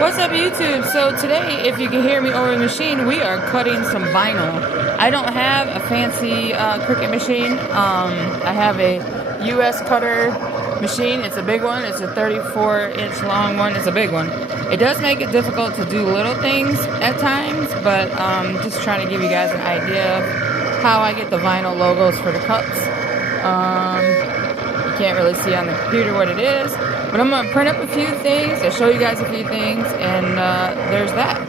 What's up, YouTube? So today, if you can hear me over the machine, we are cutting some vinyl. I don't have a fancy Cricut machine. I have a US cutter machine. It's a big one. It's a 34-inch long one. It's a big one. It does make it difficult to do little things at times, but just trying to give you guys an idea of how I get the vinyl logos for the cups. You can't really see on the computer what it is. But I'm going to print up a few things and show you guys a few things, and there's that.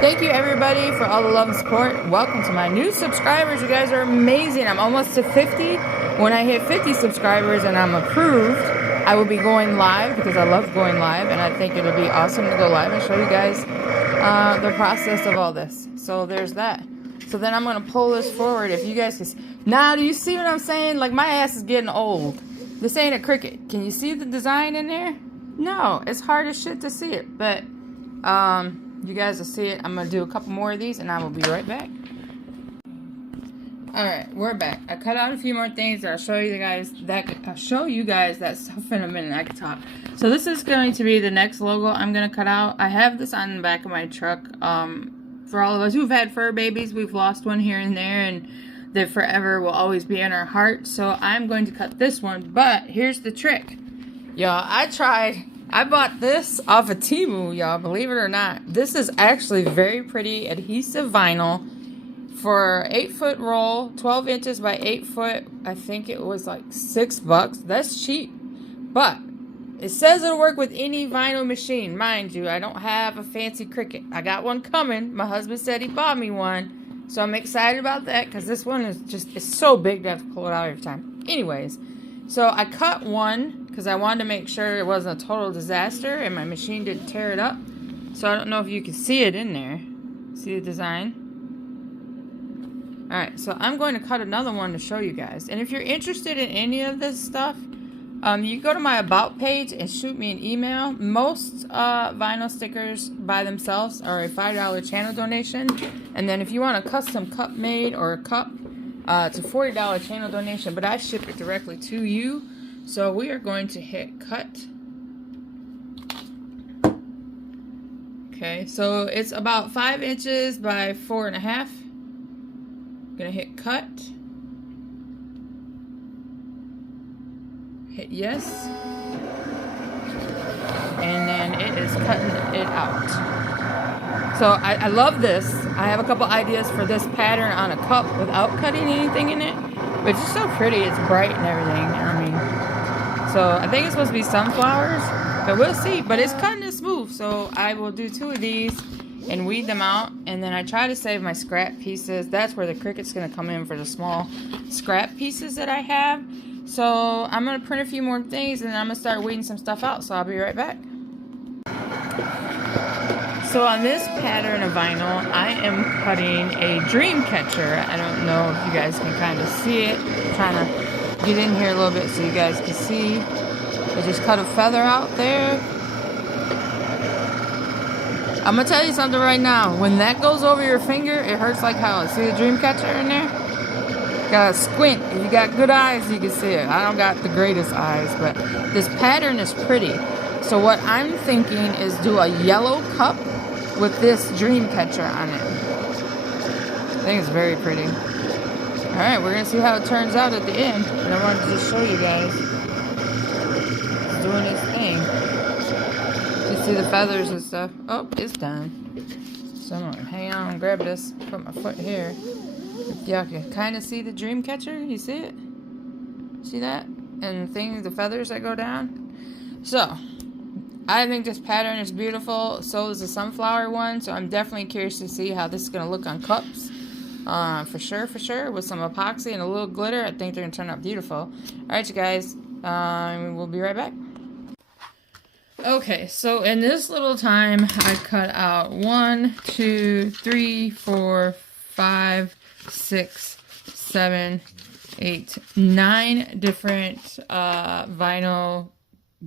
Thank you, everybody, for all the love and support. Welcome to my new subscribers. You guys are amazing. I'm almost to 50. When I hit 50 subscribers and I'm approved, I will be going live because I love going live, and I think it'll be awesome to go live and show you guys the process of all this. So there's that. So then I'm going to pull this forward. If you guys can... Now, do you see what I'm saying? Like, my ass is getting old. This ain't a Cricut. Can you see the design in there? No, it's hard as shit to see it, but you guys will see it. I'm gonna do a couple more of these, and I will be right back. All right, we're back. I cut out a few more things. I'll show you guys that. I'll show you guys that stuff in a minute. I can talk. So this is going to be the next logo I'm gonna cut out. I have this on the back of my truck. For all of us who've had fur babies, we've lost one here and there, and that forever will always be in our heart. So I'm going to cut this one, but here's the trick. Y'all, I bought this off of Temu, y'all, believe it or not. This is actually very pretty adhesive vinyl for 8-foot roll, 12 inches by 8 foot. I think it was like $6. That's cheap, but it says it'll work with any vinyl machine. Mind you, I don't have a fancy Cricut. I got one coming. My husband said he bought me one. So I'm excited about that because this one is just, it's so big to have to pull it out every time. Anyways, so I cut one because I wanted to make sure it wasn't a total disaster and my machine didn't tear it up. So I don't know if you can see it in there. See the design? Alright, so I'm going to cut another one to show you guys. And if you're interested in any of this stuff, you can go to my About page and shoot me an email. Most vinyl stickers by themselves are a $5 channel donation. And then if you want a custom cup made or a cup, it's a $40 channel donation. But I ship it directly to you. So we are going to hit cut. Okay, so it's about 5 inches by 4.5. I'm going to hit cut. Hit yes, and then it is cutting it out. So I love this. I have a couple ideas for this pattern on a cup without cutting anything in it, but it's just so pretty. It's bright and everything. I mean, so I think it's supposed to be sunflowers, but we'll see. But it's cutting it smooth, so I will do 2 of these and weed them out, and then I try to save my scrap pieces. That's where the Cricut's gonna come in for the small scrap pieces that I have. So I'm going to print a few more things and then I'm going to start weeding some stuff out. So I'll be right back. So on this pattern of vinyl, I am cutting a dream catcher. I don't know if you guys can kind of see it. I'm trying to get in here a little bit so you guys can see. I just cut a feather out there. I'm going to tell you something right now. When that goes over your finger, it hurts like hell. See the dream catcher in there? Gotta squint. If you got good eyes, you can see it. I don't got the greatest eyes, but this pattern is pretty. So what I'm thinking is do a yellow cup with this dream catcher on it. I think it's very pretty. Alright, we're gonna see how it turns out at the end. And I wanted to just show you guys. It's doing its thing. You see the feathers and stuff. Oh, it's done. So I'm gonna hang on and grab this. Put my foot here. Y'all can kind of see the dream catcher. You see it? See that? And the feathers that go down. So, I think this pattern is beautiful. So is the sunflower one. So I'm definitely curious to see how this is going to look on cups. For sure. With some epoxy and a little glitter. I think they're going to turn out beautiful. Alright, you guys. We'll be right back. Okay, so in this little time, I cut out 1, 2, 3, 4, 5, 6, 7, 8, 9 different vinyl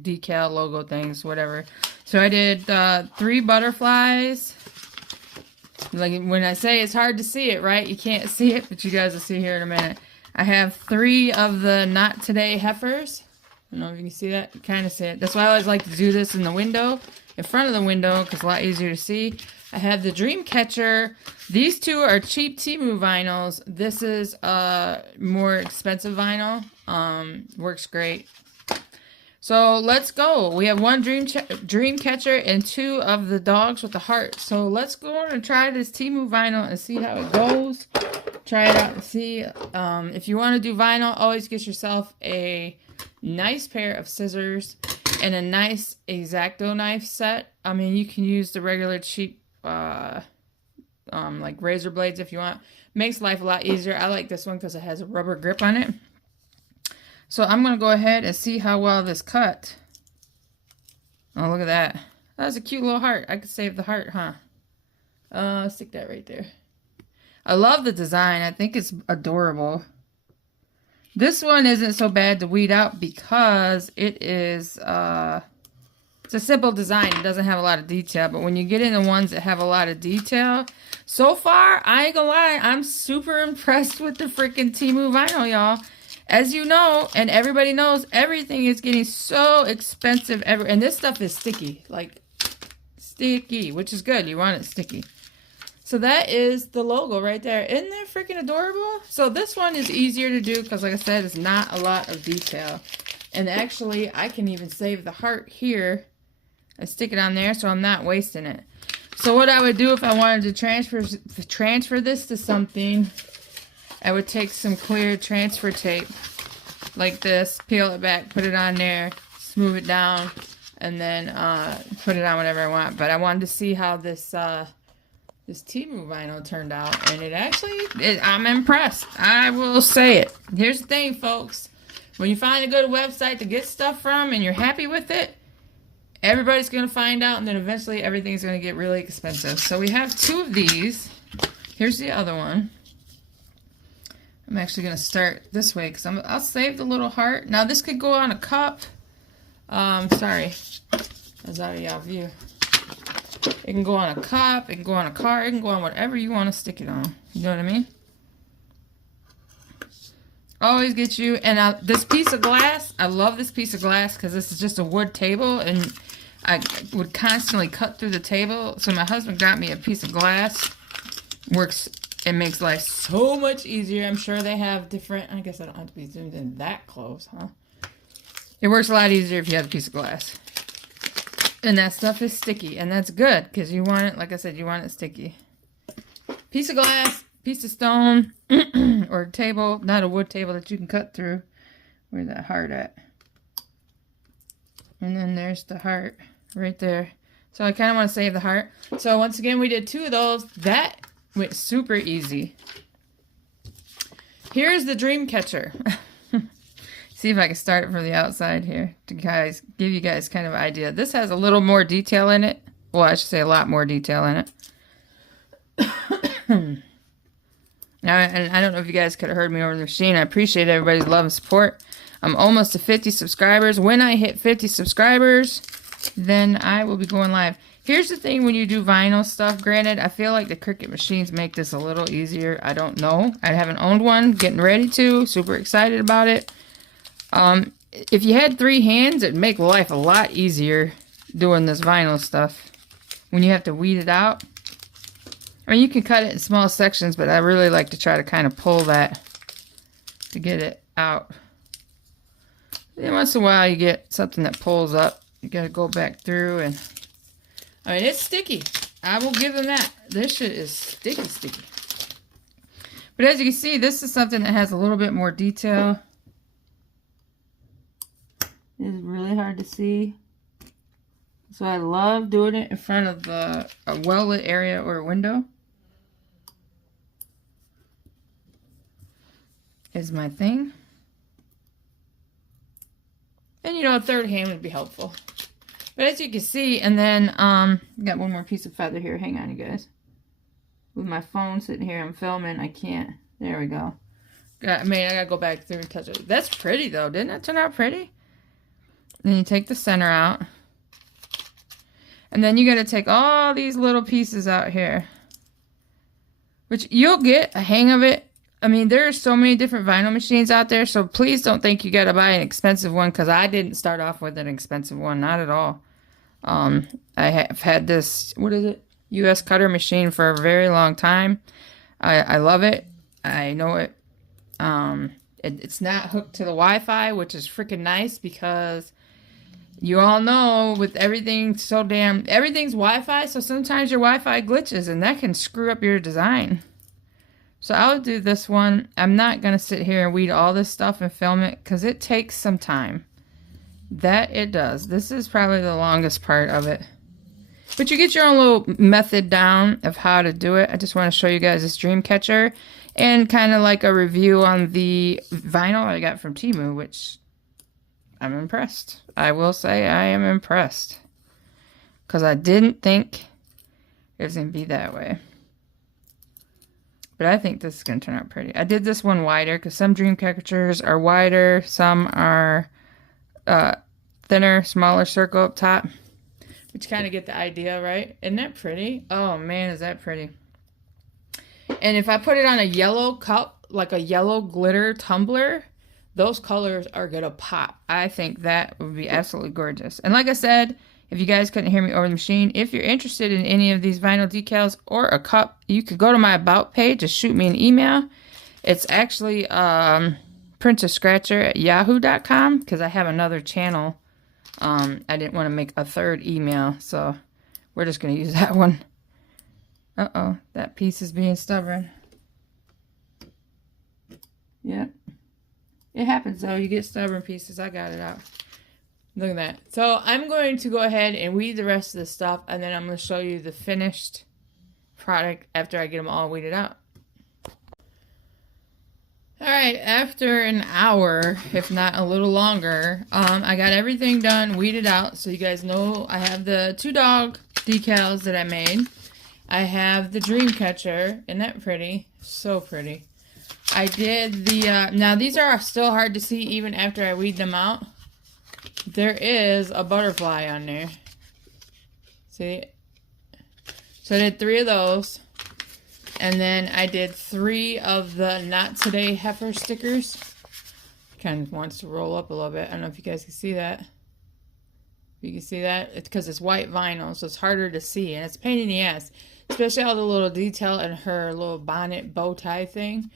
decal logo things, whatever. So I did 3 butterflies. Like when I say it's hard to see it, right? You can't see it, but you guys will see here in a minute. I have 3 of the Not Today heifers. I don't know if you can see that. You kind of see it. That's why I always like to do this in the window in front of the window because it's a lot easier to see. I have the Dreamcatcher. These two are cheap Temu vinyls. This is a more expensive vinyl. Works great. So let's go. We have one Dreamcatcher and two of the dogs with the heart. So let's go and try this Temu vinyl and see how it goes. Try it out and see. If you want to do vinyl, always get yourself a nice pair of scissors and a nice X-Acto knife set. I mean, you can use the regular cheap like razor blades if you want. Makes life a lot easier. I like this one because it has a rubber grip on it. So I'm going to go ahead and see how well this cut. Oh, look at that. That's a cute little heart. I could save the heart, huh? Stick that right there. I love the design. I think it's adorable. This one isn't so bad to weed out because it is, it's a simple design. It doesn't have a lot of detail, but when you get into ones that have a lot of detail, so far, I ain't gonna lie, I'm super impressed with the freaking Temu vinyl, y'all. As you know, and everybody knows, everything is getting so expensive. And this stuff is sticky, like sticky, which is good. You want it sticky. So that is the logo right there. Isn't that freaking adorable? So this one is easier to do because, like I said, it's not a lot of detail. And actually, I can even save the heart here. I stick it on there so I'm not wasting it. So what I would do if I wanted to transfer this to something, I would take some clear transfer tape like this, peel it back, put it on there, smooth it down, and then put it on whatever I want. But I wanted to see how this this Temu vinyl turned out, and it actually, I'm impressed. I will say it. Here's the thing, folks. When you find a good website to get stuff from and you're happy with it, everybody's going to find out, and then eventually everything's going to get really expensive. So we have two of these. Here's the other one. I'm actually going to start this way because I'll save the little heart. Now this could go on a cup. Sorry. That's out of y'all view. It can go on a cup. It can go on a card. It can go on whatever you want to stick it on. You know what I mean? Always get you. And this piece of glass, I love this piece of glass because this is just a wood table. And I would constantly cut through the table. So my husband got me a piece of glass. Works. It makes life so much easier. I'm sure they have different... I guess I don't have to be zoomed in that close, huh? It works a lot easier if you have a piece of glass. And that stuff is sticky. And that's good because you want it, like I said, you want it sticky. Piece of glass, piece of stone, or a table. Not a wood table that you can cut through. Where's that heart at? And then there's the heart right there. So I kind of want to save the heart. So once again, we did two of those. That went super easy. Here's the Dreamcatcher. See if I can start it from the outside here to give you guys kind of an idea. This has a little more detail in it. Well, I should say a lot more detail in it. Now, and I don't know if you guys could have heard me over the machine. I appreciate everybody's love and support. I'm almost to 50 subscribers. When I hit 50 subscribers, then I will be going live. Here's the thing when you do vinyl stuff. Granted, I feel like the Cricut machines make this a little easier. I don't know. I haven't owned one. Getting ready to. Super excited about it. If you had 3 hands, it'd make life a lot easier doing this vinyl stuff. When you have to weed it out. I mean, you can cut it in small sections, but I really like to try to kind of pull that to get it out. Then once in a while, you get something that pulls up. You gotta go back through and... I mean, it's sticky. I will give them that. This shit is sticky. But as you can see, this is something that has a little bit more detail. It's really hard to see. So I love doing it in front of a well-lit area or a window. Is my thing. And you know, a third hand would be helpful. But as you can see, and then got one more piece of feather here. Hang on, you guys. With my phone sitting here, I'm filming. I can't. There we go. I gotta go back through and touch it. That's pretty though. Didn't that turn out pretty? Then you take the center out. And then you gotta take all these little pieces out here. Which you'll get a hang of it. I mean, there are so many different vinyl machines out there, so please don't think you gotta buy an expensive one, because I didn't start off with an expensive one, not at all. I have had this, what is it? US cutter machine for a very long time. I love it. I know it. It's not hooked to the Wi-Fi, which is freaking nice because you all know with everything so damn, everything's Wi-Fi, so sometimes your Wi-Fi glitches and that can screw up your design. So I'll do this one. I'm not going to sit here and weed all this stuff and film it because it takes some time. That it does. This is probably the longest part of it. But you get your own little method down of how to do it. I just want to show you guys this dream catcher and kind of like a review on the vinyl I got from Temu, which I'm impressed. I will say I am impressed because I didn't think it was going to be that way. But I think this is going to turn out pretty. I did this one wider because some dream catchers are wider, some are thinner, smaller circle up top. But you kind of get the idea, right? Isn't that pretty? Oh man, is that pretty. And if I put it on a yellow cup, like a yellow glitter tumbler, those colors are going to pop. I think that would be absolutely gorgeous. And like I said, if you guys couldn't hear me over the machine, if you're interested in any of these vinyl decals or a cup, you could go to my About page, just shoot me an email. It's actually princessscratcher@yahoo.com because I have another channel. I didn't want to make a third email, so we're just going to use that one. Uh-oh, that piece is being stubborn. Yep. It happens, though. You get stubborn pieces. I got it out. Look at that. So I'm going to go ahead and weed the rest of this stuff, and then I'm going to show you the finished product after I get them all weeded out. Alright, after an hour, if not a little longer, I got everything done, weeded out, so you guys know I have the 2 dog decals that I made. I have the dream catcher. Isn't that pretty? So pretty. I did the, now these are still hard to see even after I weed them out. There is a butterfly on there. See? So I did 3 of those. And then I did 3 of the Not Today heifer stickers. Kind of wants to roll up a little bit. I don't know if you guys can see that. You can see that? It's because it's white vinyl, so it's harder to see. And it's a pain in the ass. Especially all the little detail in her little bonnet bow tie thing.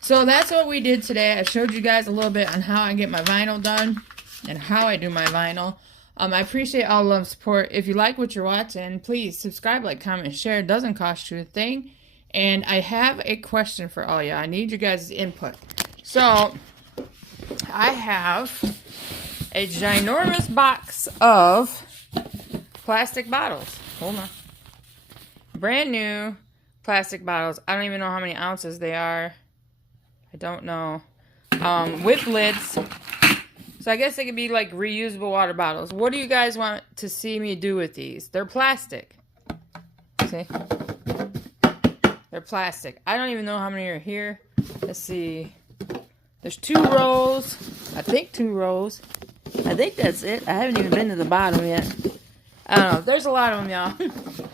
So that's what we did today. I showed you guys a little bit on how I get my vinyl done. And how I do my vinyl. I appreciate all the love and support. If you like what you're watching, please subscribe, like, comment, share. It doesn't cost you a thing. And I have a question for all y'all. I need you guys' input. So, I have a ginormous box of plastic bottles. Hold on. Brand new plastic bottles. I don't even know how many ounces they are. I don't know. With lids. So I guess they could be like reusable water bottles. What do you guys want to see me do with these? They're plastic. See? They're plastic. I don't even know how many are here. Let's see. There's 2 rows. I think 2 rows. I think that's it. I haven't even been to the bottom yet. I don't know. There's a lot of them, y'all.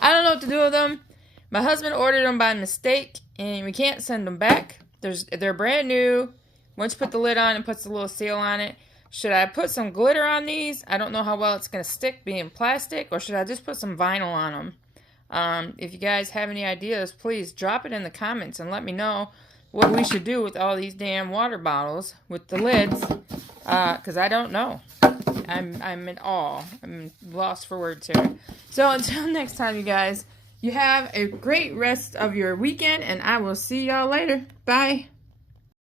I don't know what to do with them. My husband ordered them by mistake, and we can't send them back. They're brand new. Once you put the lid on, it puts a little seal on it. Should I put some glitter on these? I don't know how well it's going to stick being plastic. Or should I just put some vinyl on them? If you guys have any ideas, please drop it in the comments and let me know what we should do with all these damn water bottles with the lids. Because I don't know. I'm in awe. I'm lost for words here. So until next time, you guys, you have a great rest of your weekend. And I will see y'all later. Bye.